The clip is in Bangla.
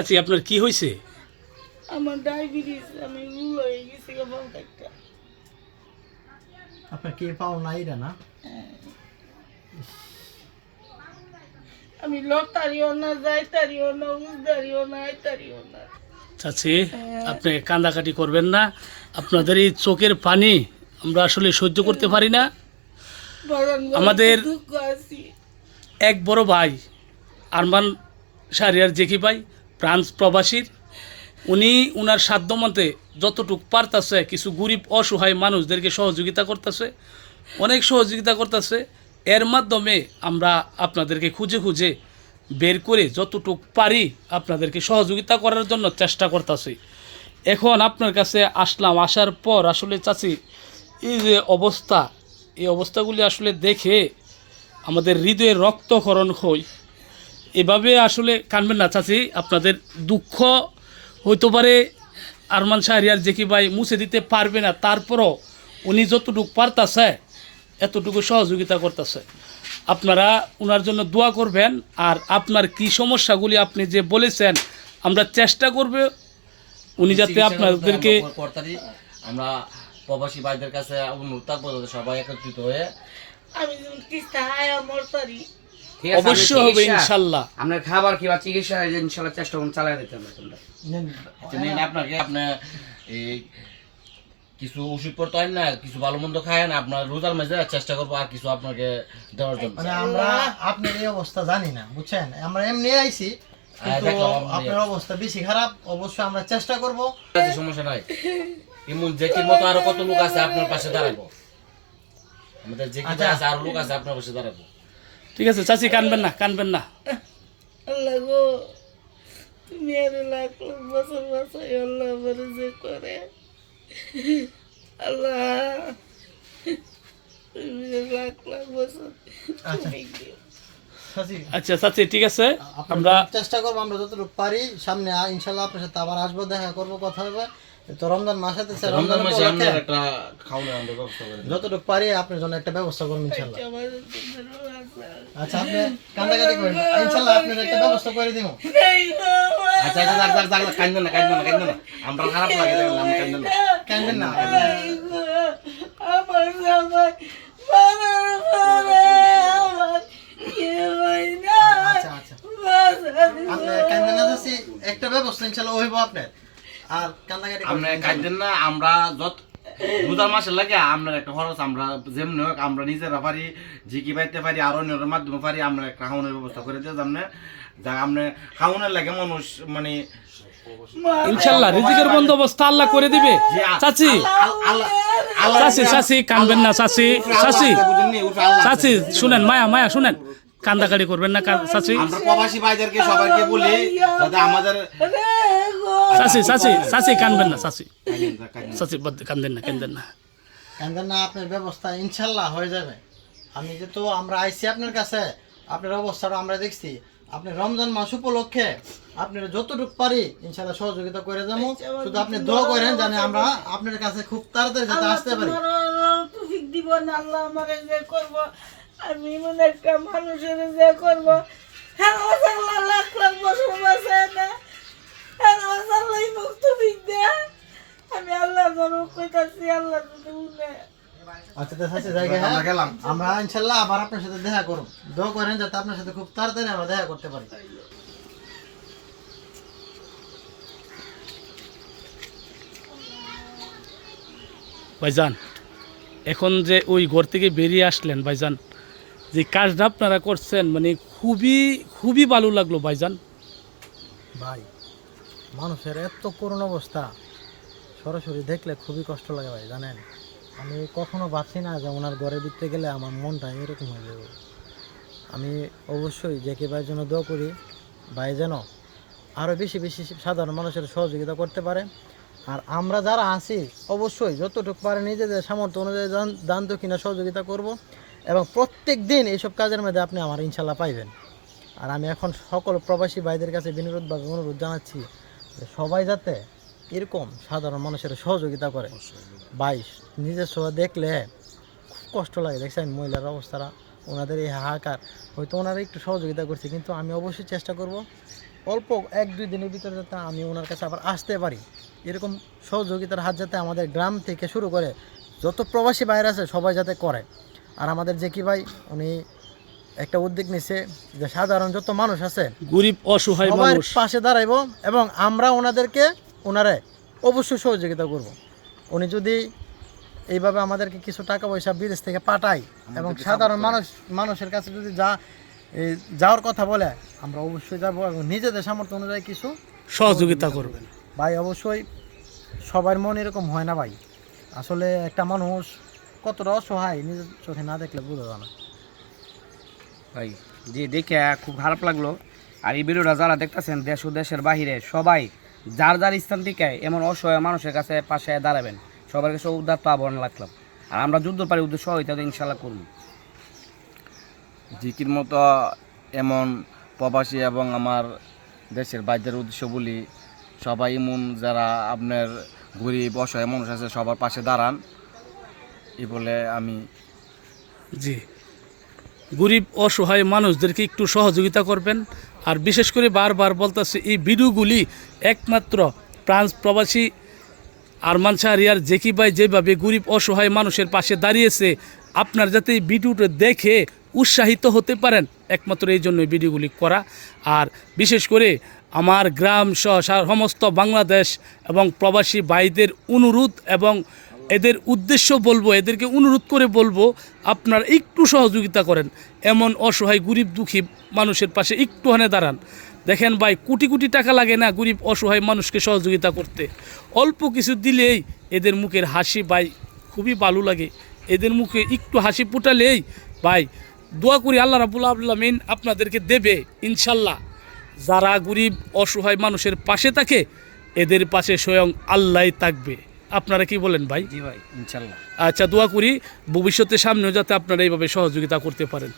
চাচি আপনার কি হয়েছে? আমার ডায়াবেটিস, আমি রুল হয়ে গেছি কেমন একটা। আপনার কি পাও না এটা না? আমি লতারিও না, যাইতারিও না, উজদারিও না, আইতারিও না। চাচি আপনি কান্দাকাটি করবেন না, আপনাদের এই চোখের পানি আমরা আসলে সহ্য করতে পারি না। বাগান আমাদের দুঃখ আছি। এক বড় ভাই আরমান শাহরিয়ার জেকি ভাই ফ্রান্স প্রবাসীর, উনি উনার সাধ্যমতে যতটুকু পারতাছে কিছু গরিব অসহায় মানুষদেরকে সহযোগিতা করতেছে, অনেক সহযোগিতা করতেছে। এর মাধ্যমে আমরা আপনাদেরকে খুঁজে খুঁজে বের করে যতটুকু পারি আপনাদেরকে সহযোগিতা করার জন্য চেষ্টা করতেছি। এখন আপনার কাছে আসলাম, আসার পর আসলে চাচি এই যে অবস্থা, এই অবস্থাগুলি আসলে দেখে আমাদের হৃদয়ের রক্তক্ষরণ হয়। এভাবে আসলে কানবেন না চাচি, আপনাদের দুঃখ হইতে পারে আরমান শাহরিয়ার জেকি ভাই মুছে দিতে পারবে না, তারপরও উনি যতটুকু পারতাছে এতটুকু সহযোগিতা করতেছে। আপনারা ওনার জন্য দোয়া করবেন। আর আপনার কি সমস্যাগুলি আপনি যে বলেছেন আমরা চেষ্টা করব উনি যাতে আপনাদেরকে আমরা প্রবাসী ভাইদের কাছে অনুরোধ থাকবো সবাই একত্রিত হয়ে আমি যেমন কিস্তা আয়া মরতারি। অবশ্যই হবে ইনশাল্লাহ। আমরা খাবার কি বা চিকিৎসা ইনশাল্লাহ চেষ্টা করুন চালাই দিতে আমরা তোমরা আপনাকে আপনার এই কিছু ওষুধ পড়তে হয় না, কিছু ভালো মন্দ খায় না, আপনার রোজার মাঝে চেষ্টা করবো আর কিছু আপনাকে দেওয়ার জন্য। মানে আমরা আপনার এই অবস্থা জানি না, বুঝছেন, আমরা এমনি আইছি, কিন্তু দেখলাম আপনার অবস্থা বেশি খারাপ। অবশ্যই আমরা চেষ্টা করব। সমস্যা নাই, এমন জেকির মতো আরো কত লোক আছে আপনার পাশে দাঁড়াবো, আমাদের জেকি আছে আরো লোক আছে আপনার পাশে দাঁড়াবো। ঠিক আছে চাচি, কানবেন না, কানবেন না। আল্লাহ গো, তুমি আর লাখ লাখ বছর বাঁচাই আল্লাহ আমার যে করে। আল্লাহ তুমি লাখ লাখ বছর তুমি দিও। আচ্ছা চাচি ঠিক আছে, আমরা আমরা চেষ্টা করবো, আমরা যতটুকু পারি সামনে ইনশাল্লাহ আপনার সাথে আবার আসবো, দেখা করবো, কথা হবে। তো রমজান মাস আছে, রমজান মাসে আমরা একটা খাওয়ানোর আমরা ব্যবস্থা করে দেব। যতটুকু পারি আপনার জন্য একটা ব্যবস্থা করবো ইনশাল্লাহ। আমার জন্য আছে। আচ্ছা, আপনি কান্দাকাটি করেন না, ইনশাল্লাহ আপনার একটা ব্যবস্থা করে দিব। এই বাবা, আচ্ছা আচ্ছা যাক যাক যাক কান্দেন না কান্দেন না কান্দেন না, আমরা খারাপ লাগে দেখলাম, আমরা কান্দেন না। কান্দেন না। এই গো, আমার সবাই মারার পরে আমার কেউ হয় না। আচ্ছা আচ্ছা, আপনি কান্দেন না যাচ্ছি, একটা ব্যবস্থা ইনশাল্লাহ হইব আপনার। আর কান্দাকাটি আমরা কাঁদেন না, আমরা যত রোজার মাসে লাগে আমরা একটা খরচ আমরা যেমনি হোক আমরা নিজেরা পারি, ঝিকি পাইতে পারি, আর অন্যের মাধ্যমে পারি, আমরা একটা খাওয়ানোর ব্যবস্থা করে দিয়ে সামনে যা আমরা খাওয়ানোর লাগে মানুষ মানে ইনশাল্লাহ রিজিকের বন্দোবস্ত আল্লাহ করে দিবে। চাচি চাচি চাচি কানবেন না, চাচি চাচি চাচি শুনেন, মায়া মায়া শুনেন, কান্দাকাটি করবেন না চাচি। আমরা প্রবাসী ভাইদেরকে সবাইকে বলি যাতে আমাদের চাচি চাচি চাচি কানবেন না, চাচি চাচি কান্দেন না, কান্দেন না। কান্দেন না, আপনার ব্যবস্থা ইনশাল্লাহ হয়ে যাবে। আমি যেহেতু আমরা আইছি আপনার কাছে, আপনার অবস্থাটা আমরা দেখছি, আপনি রমজান মাস উপলক্ষে আপনার যতটুকু পারি ইনশাল্লাহ সহযোগিতা করে যাবো। শুধু আপনি দোয়া করেন জানে আমরা আপনার কাছে খুব তাড়াতাড়ি যাতে আসতে পারি। তুফিক দিব না আল্লাহ আমাকে যে করব, আমি এমন একটা মানুষের যে করব। হ্যাঁ আল্লাহ লাখ লাখ বছর বাঁচায় না, হ্যাঁ আল্লাহ মুখ তুফিক দেয়। আমি আল্লাহ যেন কইতাছি, আল্লাহ যদি উনে। আচ্ছা তো আছে জায়গায় আমরা গেলাম, আমরা ইনশাল্লাহ আবার আপনার সাথে দেখা করব। দোয়া করেন যাতে আপনার সাথে খুব তাড়াতাড়ি আমরা দেখা করতে পারি। ভাইজান এখন যে ওই ঘর থেকে বেরিয়ে আসলেন ভাইজান, যে কাজটা আপনারা করছেন মানে খুবই খুবই ভালো লাগলো ভাইজান। ভাই, মানুষের এত করুণ অবস্থা সরাসরি দেখলে খুবই কষ্ট লাগে ভাই, জানেন। আমি কখনো ভাবছি না যে ওনার ঘরে দিতে গেলে আমার মনটা এরকম হয়ে যাবে। আমি অবশ্যই জেকে ভাইয়ের জন্য দোয়া করি, ভাই যেন আরও বেশি বেশি সাধারণ মানুষের সহযোগিতা করতে পারে। আর আমরা যারা আছি অবশ্যই যতটুকু পারে নিজেদের সামর্থ্য অনুযায়ী দান দক্ষিণা সহযোগিতা করব। এবং প্রত্যেক দিন এইসব কাজের মধ্যে আপনি আমার ইনশাল্লাহ পাইবেন। আর আমি এখন সকল প্রবাসী ভাইদের কাছে বিনোদভাবে অনুরোধ জানাচ্ছি যে সবাই যাতে এরকম সাধারণ মানুষের সহযোগিতা করে। ভাই নিজস্ব দেখলে খুব কষ্ট লাগে, দেখছেন মহিলার অবস্থাটা, ওনাদের এই হাহাকার, হয়তো ওনারা একটু সহযোগিতা করছে, কিন্তু আমি অবশ্যই চেষ্টা করব অল্প 1-2 দিনের ভিতরে যাতে আমি ওনার কাছে আবার আসতে পারি, এরকম সহযোগিতার হাত যাতে আমাদের গ্রাম থেকে শুরু করে যত প্রবাসী বাইরে আছে সবাই যাতে করে। আর আমাদের জেকি ভাই উনি একটা উদ্যোগ নিছে যে সাধারণ যত মানুষ আছে গরিব অসহায় সবার মানুষ পাশে দাঁড়াইবো এবং আমরা ওনারে অবশ্যই সহযোগিতা করব। উনি যদি এইভাবে আমাদেরকে কিছু টাকা পয়সা বিদেশ থেকে পাঠায় এবং সাধারণ মানুষের কাছে যদি যাওয়ার কথা বলে, আমরা অবশ্যই যাব এবং নিজেদের সামর্থ্য অনুযায়ী কিছু সহযোগিতা করবেন। ভাই অবশ্যই সবার মন এরকম হয় না ভাই, আসলে একটা মানুষ কতটা অসহায় নিজের চোখে না দেখলে বোঝা যায় না ভাই। যে দেখে খুব খারাপ লাগলো। আর এই ভিডিওটা যারা দেখতেছেন দেশ ও দেশের বাহিরে সবাই যার যার স্থান থেকে এমন অসহায় মানুষের কাছে পাশে দাঁড়াবেন, সবার কাছে উদ্ধার আহ্বান রাখলাম। আর আমরা যুদ্ধ পারি উদ্দেশ্য সহযোগিতা ইনশাল্লাহ করবো। জিকির মতো এমন প্রবাসী এবং আমার দেশের বাইরের উদ্দেশ্য বলি, সবাই এমন যারা আপনার গরিব অসহায় মানুষ আছে সবার পাশে দাঁড়ান, এই বলে আমি জি, গরিব অসহায় মানুষদেরকে একটু সহযোগিতা করবেন। আর বিশেষ করে বারবার বলতেছে এই ভিডিওগুলি একমাত্র ফ্রান্স প্রবাসী আরমান শাহরিয়ার জেকি ভাই যেভাবে গরিব অসহায় মানুষের পাশে দাঁড়িয়েছে, আপনার যাতে এই ভিডিওটা দেখে উৎসাহিত হতে পারেন, একমাত্র এই জন্য ভিডিওগুলি করা। আর বিশেষ করে আমার গ্রাম সহ সমস্ত বাংলাদেশ এবং প্রবাসী ভাইদের অনুরোধ এবং এদের উদ্দেশ্য বলবো, এদেরকে অনুরোধ করে বলবো আপনারা একটু সহযোগিতা করেন, এমন অসহায় গরিব দুঃখী মানুষের পাশে একটুখানে দাঁড়ান। দেখেন ভাই, কোটি কোটি টাকা লাগে না গরিব অসহায় মানুষকে সহযোগিতা করতে, অল্প কিছু দিলেই এদের মুখের হাসি ভাই খুবই ভালো লাগে। এদের মুখে একটু হাসি ফুটালেই ভাই দোয়া করি আল্লাহ রাব্বুল আলামিন আপনাদেরকে দেবে ইনশাল্লাহ। যারা গরিব অসহায় মানুষের পাশে থাকে এদের পাশে স্বয়ং আল্লাহই থাকবে। আপনারা কি বলেন ভাই? জি ভাই, ইনশাল্লাহ। আচ্ছা, দোয়া করি ভবিষ্যতে সামনেও যাতে আপনারা এইভাবে সহযোগিতা করতে পারেন।